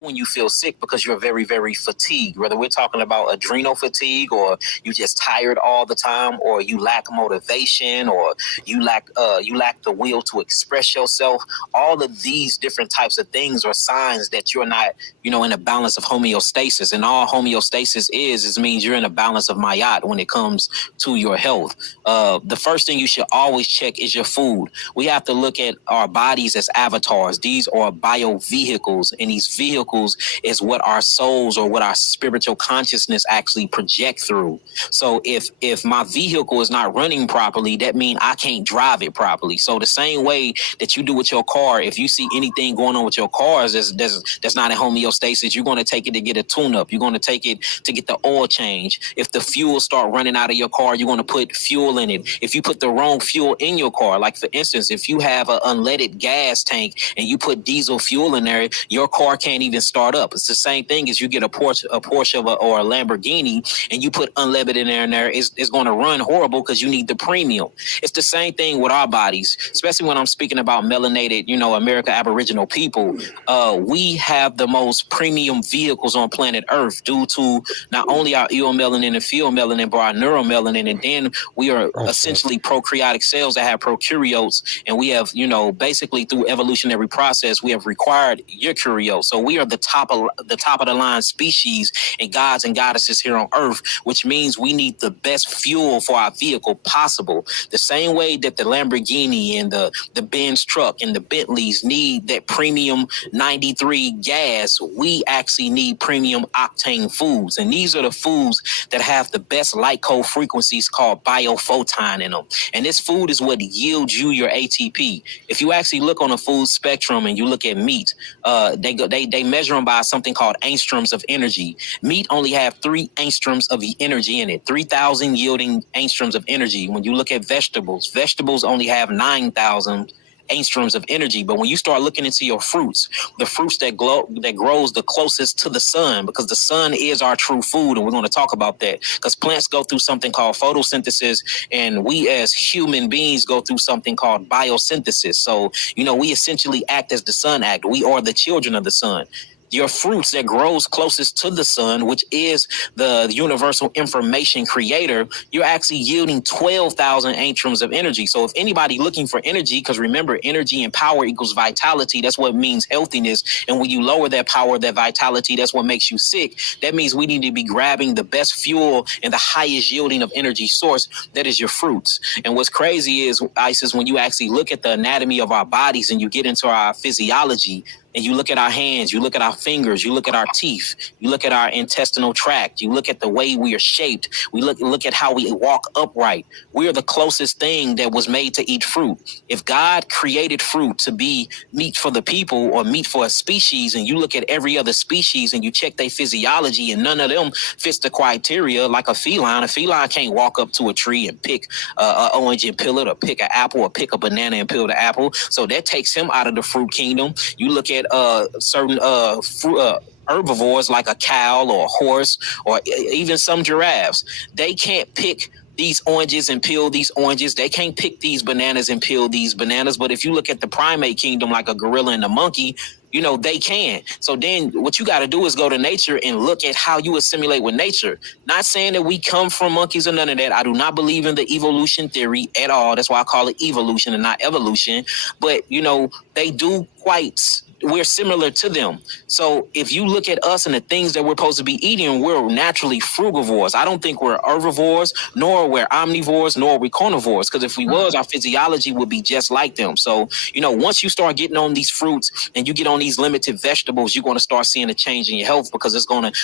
when you feel sick because you're very, very fatigued, whether we're talking about adrenal fatigue or you just tired all the time, or you lack motivation, or you lack the will to express yourself. All of these different types of things are signs that you're not, in a balance of homeostasis. And all homeostasis is means you're in a balance of mayat when it comes to your health. The first thing you should always check is your food. We have to look at our bodies as avatars. These are bio vehicles, and these vehicles is what our souls or what our spiritual consciousness actually project through. So if my vehicle is not running properly, that means I can't drive it properly. So the same way that you do with your car, if you see anything going on with your cars that's not in homeostasis, you're going to take it to get a tune-up. You're going to take it to get the oil change. If the fuel start running out of your car, you're going to put fuel in it. If you put the wrong fuel in your car, like for instance, if you have an unleaded gas tank and you put diesel fuel in there, your car can't even start up. It's the same thing as you get a Porsche or a Lamborghini and you put unleaded in there, it's going to run horrible because you need the premium. It's the same thing with our bodies, especially when I'm speaking about melanated, America Aboriginal people. We have the most premium vehicles on planet Earth due to not only our eomelanin and pheomelanin, but our neuromelanin. And then we are essentially prokaryotic cells that have prokaryotes. And we have, basically through evolutionary process, we have required eukaryotes. So we are the top of the line species and gods and goddesses here on Earth, which means we need the best fuel for our vehicle possible. The same way that the Lamborghini and the Benz truck and the Bentleys need that premium 93 gas, we actually need premium octane foods. And these are the foods that have the best light code frequencies called biophoton in them. And this food is what yields you your ATP. If you actually look on a food spectrum and you look at meat, they measure them by something called angstroms of energy. Meat only have 3 angstroms of energy in it, 3,000 yielding angstroms of energy. When you look at vegetables only have 9,000 angstroms of energy. But when you start looking into your fruits, the fruits that grows the closest to the sun, because the sun is our true food, and we're going to talk about that, because plants go through something called photosynthesis, and we as human beings go through something called biosynthesis. So, we essentially act as the sun act. We are the children of the sun. Your fruits that grows closest to the sun, which is the universal information creator, you're actually yielding 12,000 angstroms of energy. So if anybody looking for energy, because remember, energy and power equals vitality, that's what means healthiness. And when you lower that power, that vitality, that's what makes you sick. That means we need to be grabbing the best fuel and the highest yielding of energy source. That is your fruits. And what's crazy is, Isis, when you actually look at the anatomy of our bodies and you get into our physiology, and you look at our hands, you look at our fingers, you look at our teeth, you look at our intestinal tract, you look at the way we are shaped, we look at how we walk upright. We are the closest thing that was made to eat fruit. If God created fruit to be meat for the people or meat for a species, and you look at every other species and you check their physiology and none of them fits the criteria, like a feline can't walk up to a tree and pick an orange and peel it, or pick an apple, or pick a banana and peel the apple. So that takes him out of the fruit kingdom. You look at certain herbivores like a cow or a horse or even some giraffes. They can't pick these oranges and peel these oranges. They can't pick these bananas and peel these bananas. But if you look at the primate kingdom, like a gorilla and a monkey, they can. So then what you got to do is go to nature and look at how you assimilate with nature. Not saying that we come from monkeys or none of that. I do not believe in the evolution theory at all. That's why I call it evolution and not evolution. But, they do we're similar to them. So if you look at us and the things that we're supposed to be eating, we're naturally frugivores. I don't think we're herbivores, nor we're omnivores, nor we're carnivores. Because if we was, our physiology would be just like them. So, once you start getting on these fruits and you get on these limited vegetables, you're going to start seeing a change in your health, because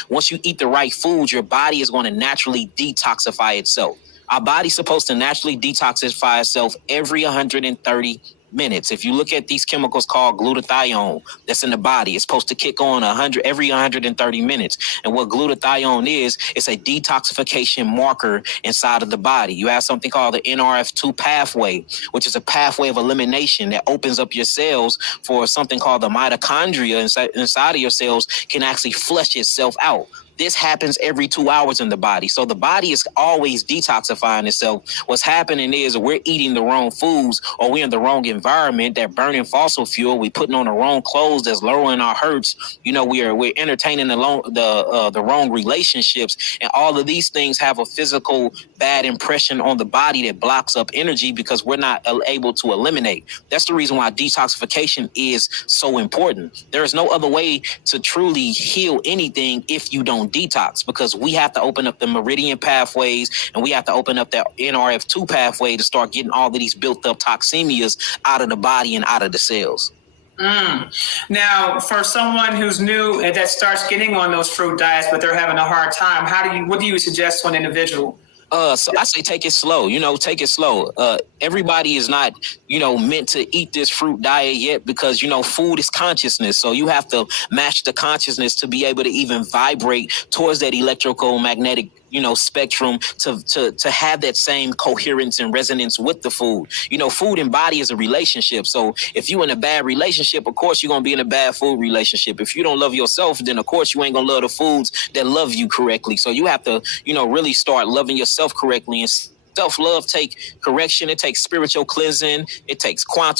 once you eat the right foods, your body is going to naturally detoxify itself. Our body's supposed to naturally detoxify itself every 130 minutes. If you look at these chemicals called glutathione that's in the body, it's supposed to kick on every 130 minutes. And what glutathione is, it's a detoxification marker inside of the body. You have something called the NRF2 pathway, which is a pathway of elimination that opens up your cells for something called the mitochondria inside of your cells can actually flush itself out. This happens every 2 hours in the body. So the body is always detoxifying itself. What's happening is we're eating the wrong foods, or we're in the wrong environment, that burning fossil fuel. We putting on the wrong clothes that's lowering our hertz. We're entertaining the wrong relationships, and all of these things have a physical bad impression on the body that blocks up energy because we're not able to eliminate. That's the reason why detoxification is so important. There is no other way to truly heal anything if you don't detox, because we have to open up the meridian pathways, and we have to open up that NRF2 pathway to start getting all of these built up toxemias out of the body and out of the cells. Now, for someone who's new and that starts getting on those fruit diets, but they're having a hard time, what do you suggest to an individual? So I say take it slow, take it slow. Everybody is not, meant to eat this fruit diet yet, because, food is consciousness. So you have to match the consciousness to be able to even vibrate towards that electrical magnetic, spectrum to have that same coherence and resonance with the food. Food and body is a relationship. So if you're in a bad relationship, of course, you're going to be in a bad food relationship. If you don't love yourself, then of course you ain't going to love the foods that love you correctly. So you have to, really start loving yourself correctly. And self-love take correction. It takes spiritual cleansing. It takes quantum